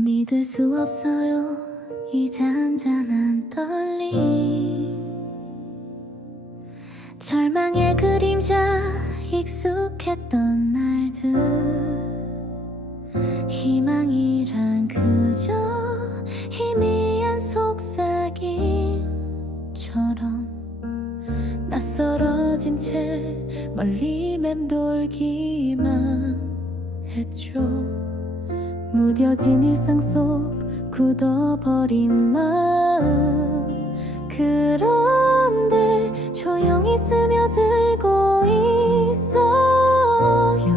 믿을 수 없어요. 이 잔잔한 떨림. 절망의 그림자 익숙했던 날들. 희망이란 그저 희미한 속삭임처럼 낯설어진 채 멀리 맴돌기만 했죠 무뎌진 일상 속 굳어버린 마음. 그런데 조용히 스며들고 있어요.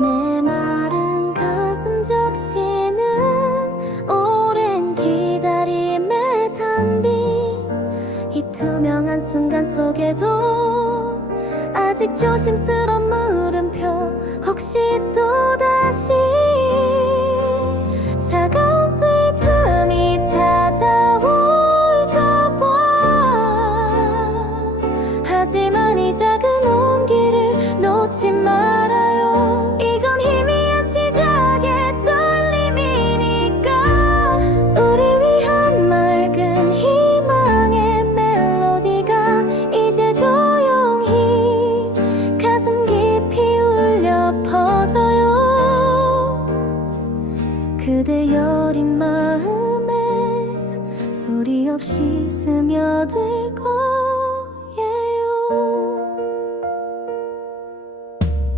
메마른 가슴 적시는 오랜 기다림의 단비. 이 투명한 순간 속에도 아직 조심스런 물음표 혹시 또다시 차가운 슬픔이 찾아올까봐. 하지만 이 작은 온기를 놓지 말아요 그대 여린 마음에 소리 없이 스며들 거예요.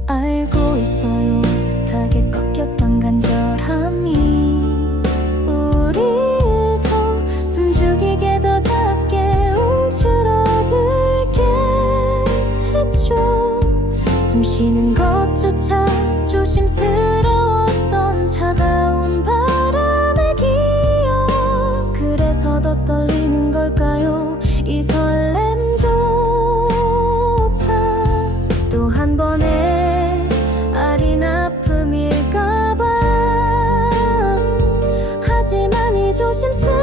알고 있어요. 숱하게 꺾였던 간절함이 쉬는 것조차 조심스러 하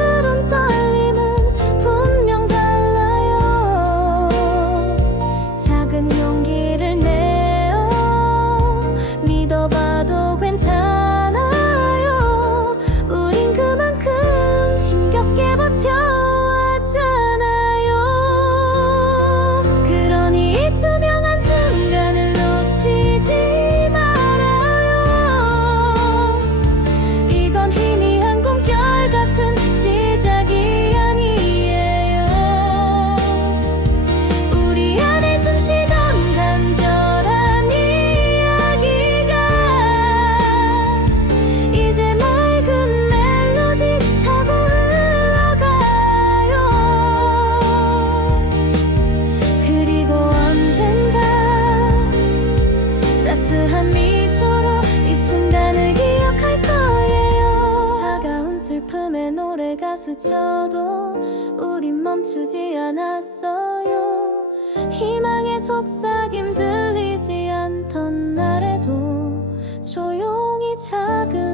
스쳐도 우린 멈추지 않았어요. 희망의 속삭임 들리지 않던 날에도 조용히 작은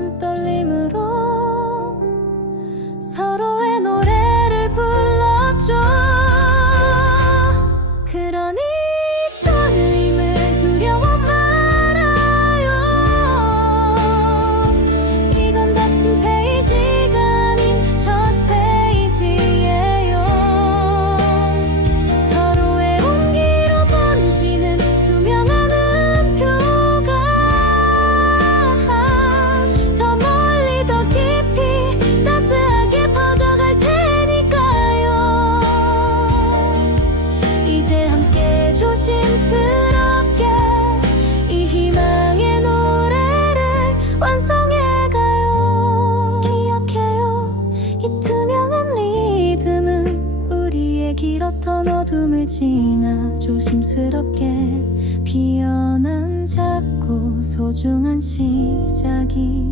길었던 어둠을 지나 조심스럽게 피어난 작고 소중한 시작이에요